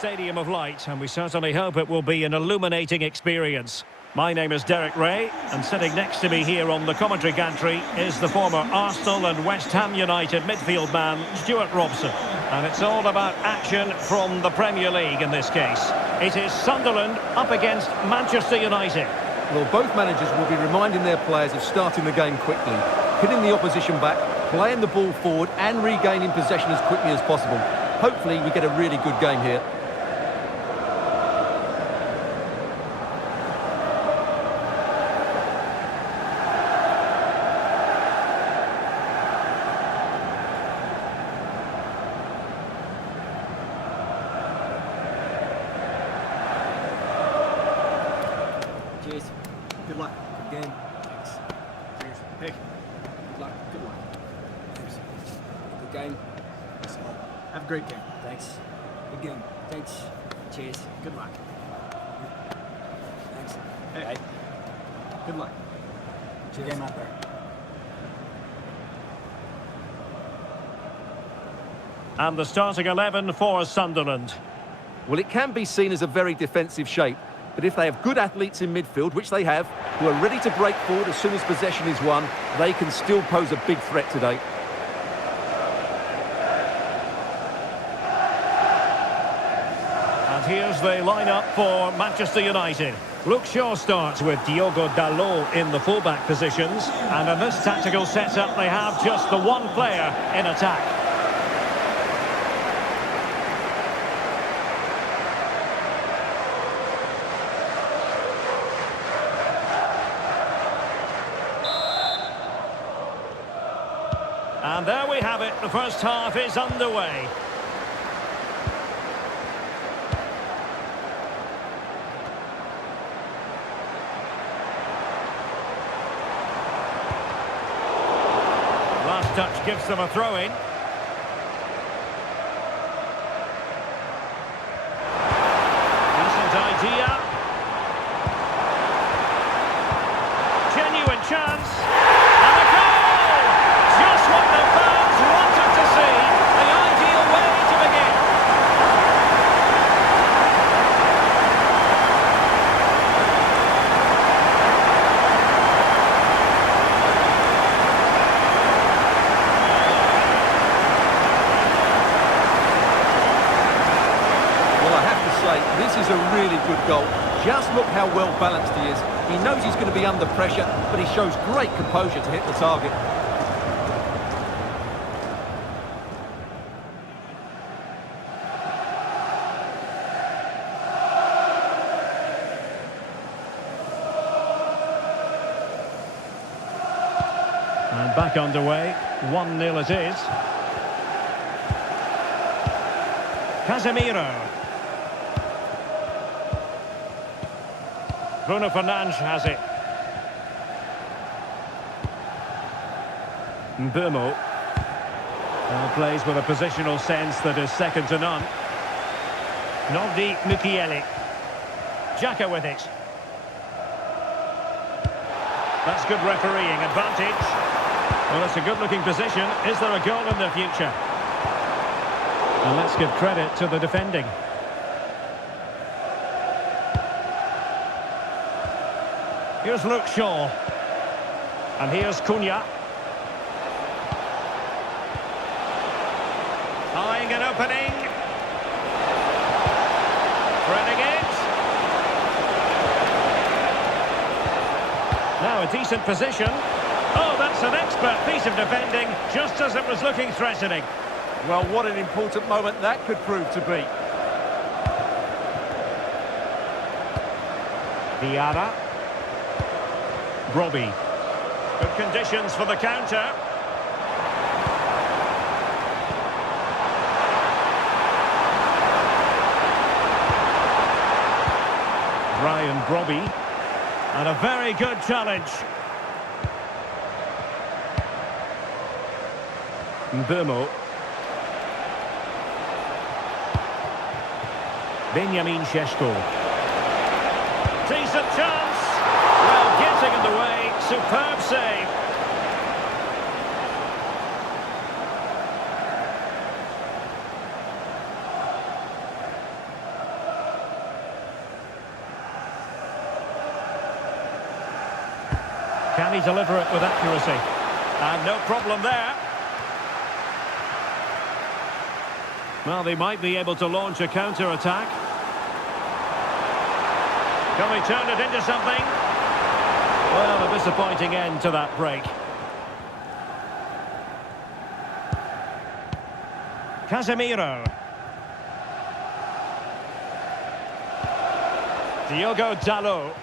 Stadium of Light, and we certainly hope it will be an illuminating experience. My name is Derek Ray, and sitting next to me here on the commentary gantry is the former Arsenal and West Ham United midfield man, Stuart Robson. And it's all about action from the Premier League in this case. It is Sunderland up against Manchester United. Well, both managers will be reminding their players of starting the game quickly, pinning the opposition back, playing the ball forward and regaining possession as quickly as possible. Hopefully we get a really good game here. Cheers. Good luck. Good game. Thanks. Cheers. Hey. Good luck. Good luck. Cheers. Good game. Thanks. Have a great game. Thanks. Good game. Thanks. Cheers. Good luck. Thanks. Hey. Good luck. Cheers. Good game out there. And the starting 11 for Sunderland. Well, it can be seen as a very defensive shape, but if they have good athletes in midfield, which they have, who are ready to break forward as soon as possession is won, they can still pose a big threat today. And here's the lineup for Manchester United. Luke Shaw starts with Diogo Dalot in the fullback positions. And in this tactical setup, they have just the one player in attack. And there we have it. The first half is underway. Last touch gives them a throw-in. Decent idea. Genuine chance. And a goal! Just what the fans wanted to see. The ideal way to begin. Well, I have to say, this is a really good goal. Just look how well balanced he is. He knows he's going to be under pressure, but he shows great composure to hit the target. And back underway. 1-0 it is. Casemiro. Bruno Fernandes has it. Mbeumo. Plays with a positional sense that is second to none. Mukiele. Xhaka with it. That's good refereeing advantage. Well, it's a good-looking position. Is there a goal in the future? And let's give credit to the defending. Here's Luke Shaw. And here's Cunha. Eyeing an opening. Threading it. Now a decent position. Oh, that's an expert piece of defending, just as it was looking threatening. Well, what an important moment that could prove to be. Diarra. Brobbey. Good conditions for the counter. Brian Brobbey. And a very good challenge. Mbeumo. Benjamin Sesko. Decent chance. Well, getting in the way. Superb save. Can he deliver it with accuracy? And no problem there. Well, they might be able to launch a counter-attack. Can we turn it into something? Well, a disappointing end to that break. Casemiro. Diogo Dalot.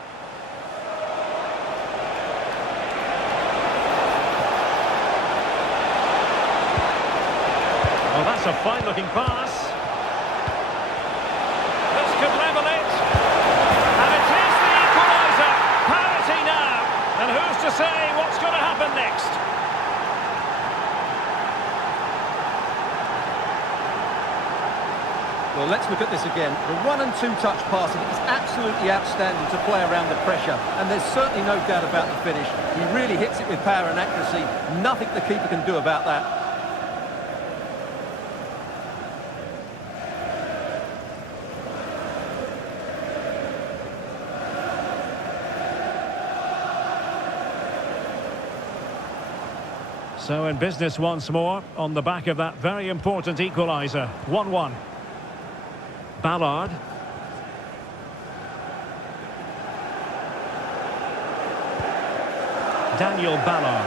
Well, that's a fine-looking pass. This could level it. And it is the equaliser. Parity now. And who's to say what's going to happen next? Well, let's look at this again. The 1- and 2-touch passing is absolutely outstanding to play around the pressure. And there's certainly no doubt about the finish. He really hits it with power and accuracy. Nothing the keeper can do about that. So in business once more, on the back of that very important equaliser. 1-1. Ballard. Daniel Ballard.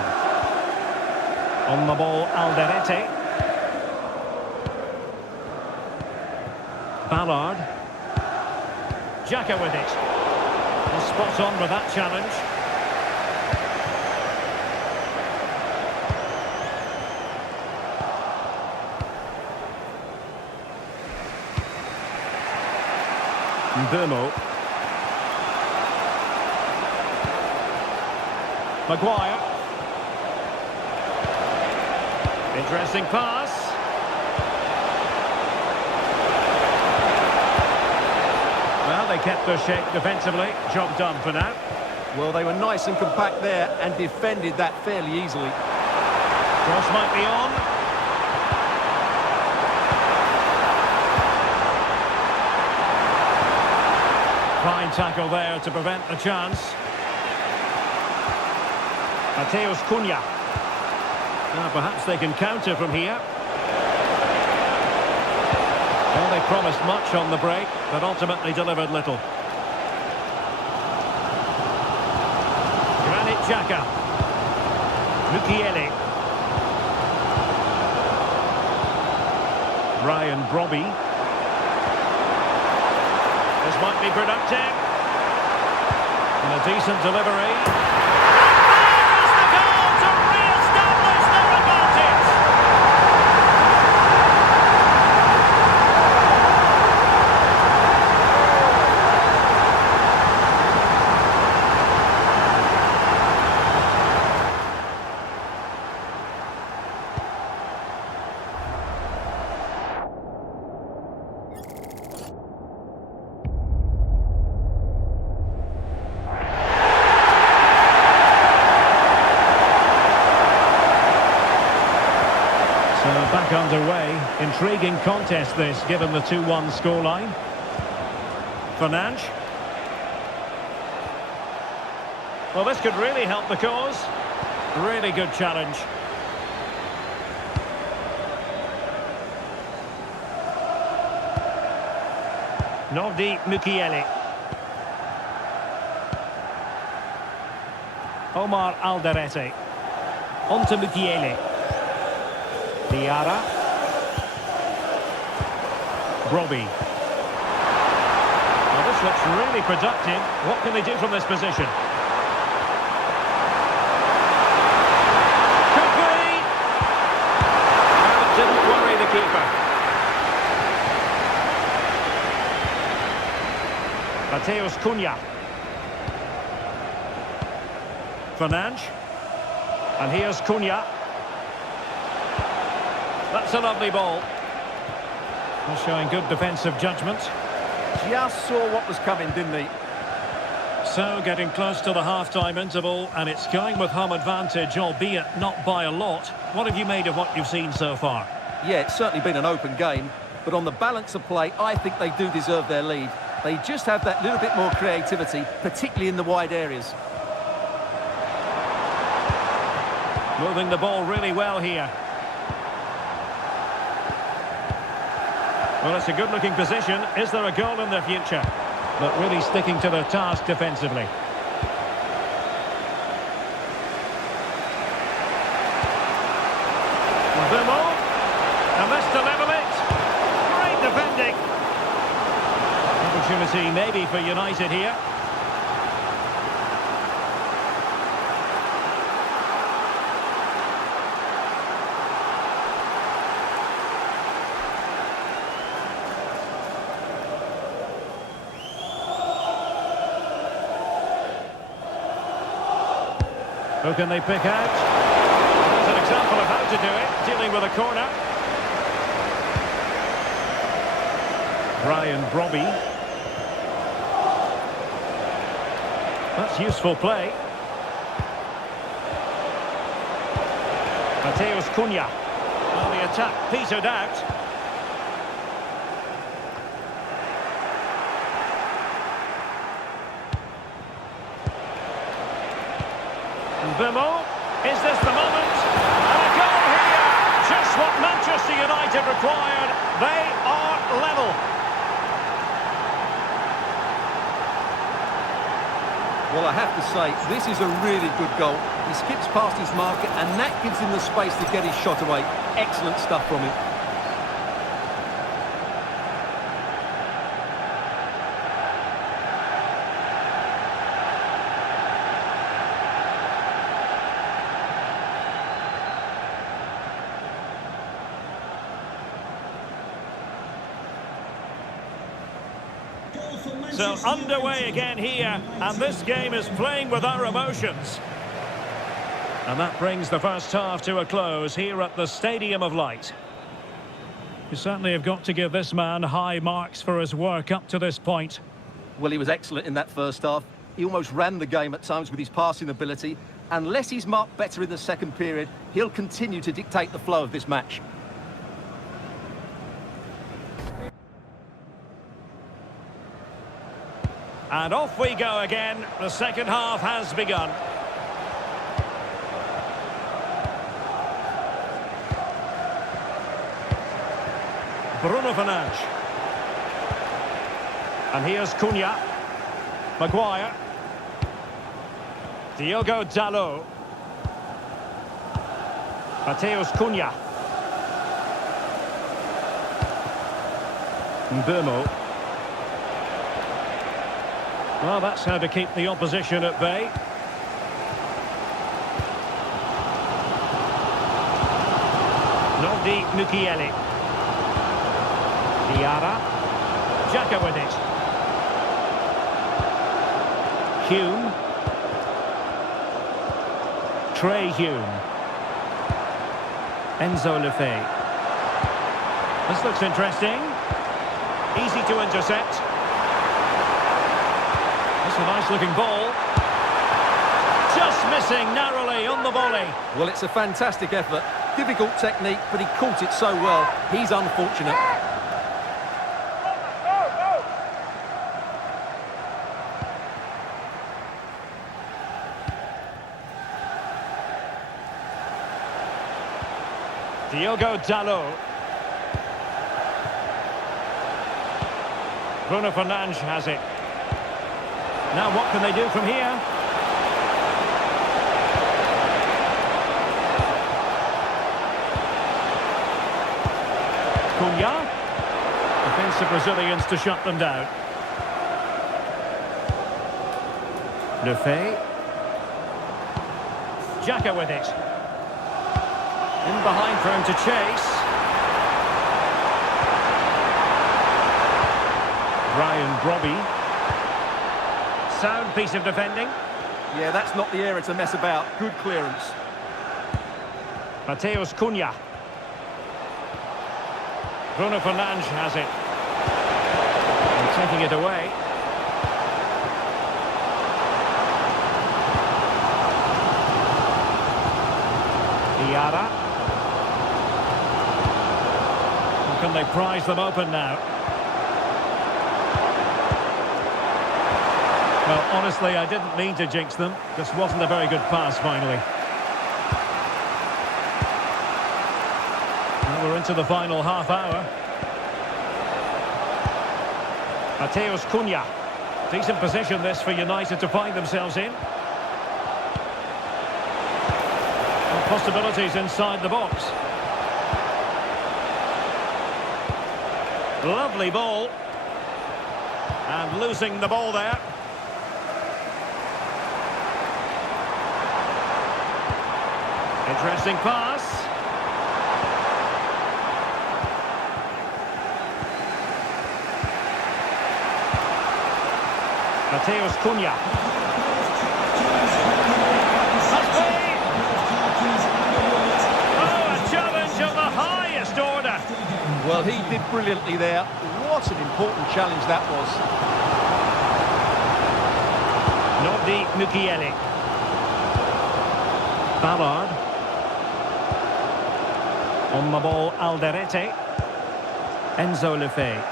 On the ball, Alderete. Ballard. Xhaka with it. Well, spot on with that challenge. Mbeumo. Maguire. Interesting pass. Well, they kept their shape defensively. Job done for now. Well, they were nice and compact there and defended that fairly easily. Cross might be on. Fine tackle there to prevent the chance. Mateus Cunha. Now perhaps they can counter from here. Well, they promised much on the break, but ultimately delivered little. Granit Xhaka. Mukiele. Ryan Brobbey. This might be productive. And a decent delivery. And there's the goal to re-establish their advantage. Back underway. Intriguing contest this, given the 2-1 scoreline. Fernandes. Well, this could really help the cause. Really good challenge. Nordi Mukiele. Omar Alderete. On to Mukiele. Diarra. Brobbey. Well, this looks really productive. What can they do from this position? Could be! Well, it didn't worry the keeper. Mateus Cunha. Fernandes. And here's Cunha. That's a lovely ball. They're showing good defensive judgment. Just saw what was coming, didn't he? So, getting close to the half-time interval, and it's going with home advantage, albeit not by a lot. What have you made of what you've seen so far? Yeah, it's certainly been an open game, but on the balance of play, I think they do deserve their lead. They just have that little bit more creativity, particularly in the wide areas. Moving the ball really well here. Well, it's a good-looking position. Is there a goal in the future? But really sticking to their task defensively. Mbeumo, and this to level it. Great defending. Opportunity maybe for United here. Who can they pick out? That's an example of how to do it, dealing with a corner. Brobbey. That's useful play. Matheus Cunha. Well, the attack petered out. Mbeumo, is this the moment? And a goal here! Just what Manchester United required. They are level. Well, I have to say, this is a really good goal. He skips past his marker, and that gives him the space to get his shot away. Excellent stuff from him. So underway again here, and this game is playing with our emotions. And that brings the first half to a close here at the Stadium of Light. You certainly have got to give this man high marks for his work up to this point. Well, he was excellent in that first half. He almost ran the game at times with his passing ability. Unless he's marked better in the second period, he'll continue to dictate the flow of this match. And off we go again. The second half has begun. Bruno Fernandes. And here's Cunha. Maguire. Diogo Dalot. Matheus Cunha. Mbeumo. Well, that's how to keep the opposition at bay. Mukiele. Xhaka with it. Hume. Trey Hume. Enzo Lefebvre. This looks interesting. Easy to intercept. That's a nice-looking ball. Just missing narrowly on the volley. Well, it's a fantastic effort. Difficult technique, but he caught it so well. He's unfortunate. Diogo Dalot. Bruno Fernandes has it. Now what can they do from here? Cunha. Defensive Brazilians to shut them down. Lefebvre. Xhaka with it. In behind for him to chase. Brobbey. Sound piece of defending. Yeah, that's not the area to mess about. Good clearance. Matheus Cunha. Bruno Fernandes has it. And taking it away. How can they prise them open now? Well, honestly, I didn't mean to jinx them. Just wasn't a very good pass, finally. Well, we're into the final half hour. Mateus Cunha. Decent position this for United to find themselves in. And possibilities inside the box. Lovely ball. And losing the ball there. Interesting pass. Mateus Cunha. Must be. Oh, a challenge of the highest order. Well, he did brilliantly there. What an important challenge that was. Nobdi Mukiele. Ballard. On the ball, Alderete. Enzo Lefebvre.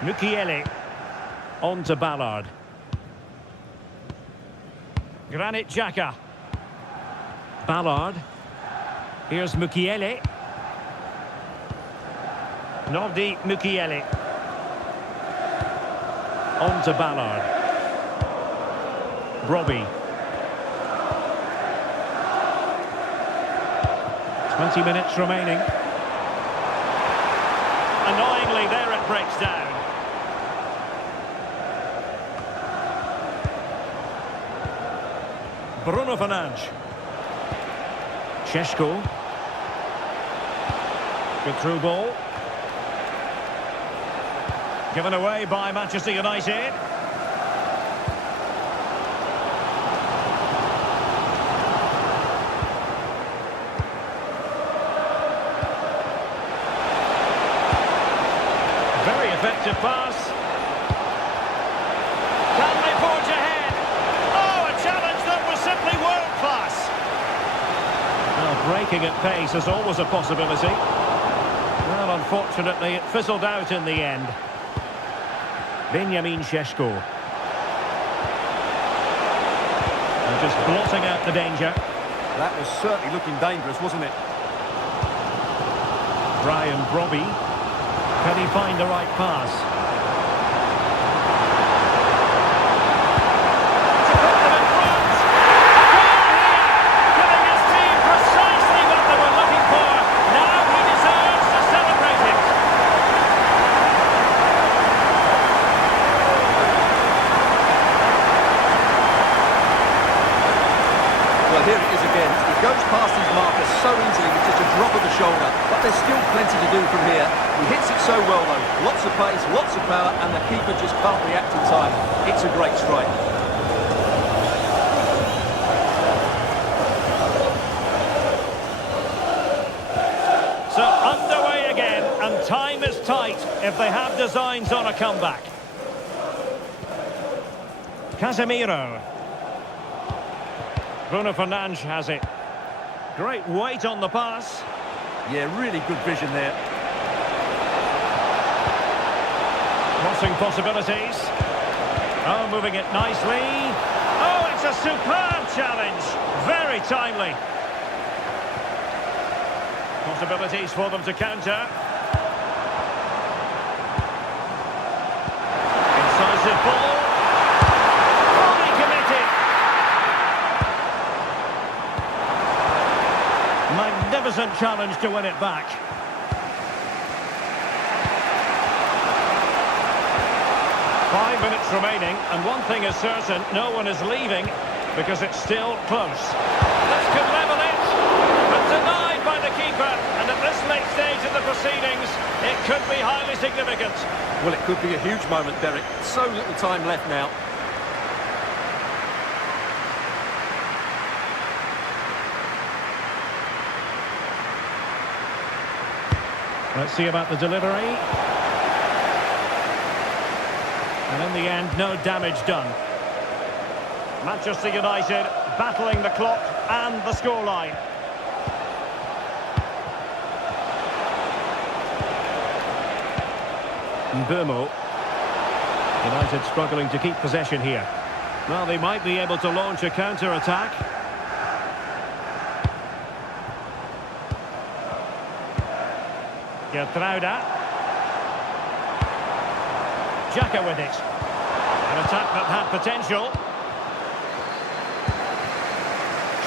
Mukiele. On to Ballard. Granit Xhaka. Ballard. Here's Mukiele. Nobdi Mukiele. On to Ballard. Brobbey. 20 minutes remaining. Annoyingly, there it breaks down. Bruno Fernandes. Sesko. Good through ball. Given away by Manchester United. Very effective pass. Can they forge ahead? Oh, a challenge that was simply world class. Well, breaking at pace is always a possibility. Well, unfortunately, it fizzled out in the end. Benjamin Sesko. And just blotting out the danger. That was certainly looking dangerous, wasn't it? Brian Brobbey. Can he find the right pass? To put them in front. A goal here, giving his team precisely what they were looking for. Now he deserves to celebrate it. Well, here it is again. He goes past his marker so easily with just a drop of the shoulder, but there's still plenty to do from here. He hits it so well, though. Lots of pace, lots of power, and the keeper just can't react in time. It's a great strike. So underway again, and time is tight if they have designs on a comeback. Casemiro. Bruno Fernandes has it. Great weight on the pass. Yeah, really good vision there. Crossing possibilities. Oh, moving it nicely. Oh, it's a superb challenge. Very timely. Possibilities for them to counter. Incisive ball. Fully committed. Magnificent challenge to win it back. Five minutes remaining, and one thing is certain, no one is leaving because it's still close. This could level it, but denied by the keeper, and at this late stage of the proceedings, it could be highly significant. Well, it could be a huge moment, Derek. So little time left now. Let's see about the delivery. And in the end, no damage done. Manchester United battling the clock and the scoreline. Mbeumo. United struggling to keep possession here. Well, they might be able to launch a counter-attack. Gertruida. Xhaka with it. An attack that had potential.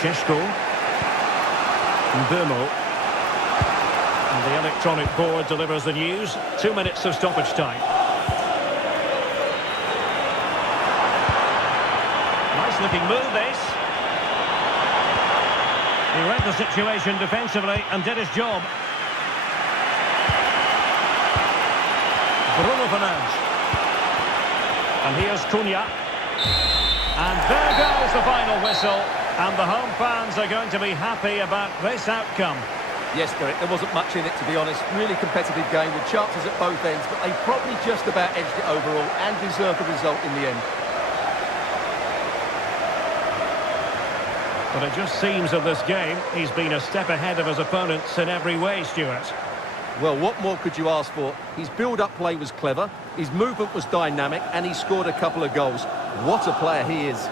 Sesko. Mbeumo. And the electronic board delivers the news. 2 minutes of stoppage time. Nice looking move, this. He read the situation defensively and did his job. Bruno Fernandes. And here's Cunha. And there goes the final whistle. And the home fans are going to be happy about this outcome. Yes, Derek, there wasn't much in it, to be honest. Really competitive game with chances at both ends, but they probably just about edged it overall and deserved the result in the end. But it just seems in this game, he's been a step ahead of his opponents in every way, Stuart. Well, what more could you ask for? His build-up play was clever, his movement was dynamic, and he scored a couple of goals. What a player he is.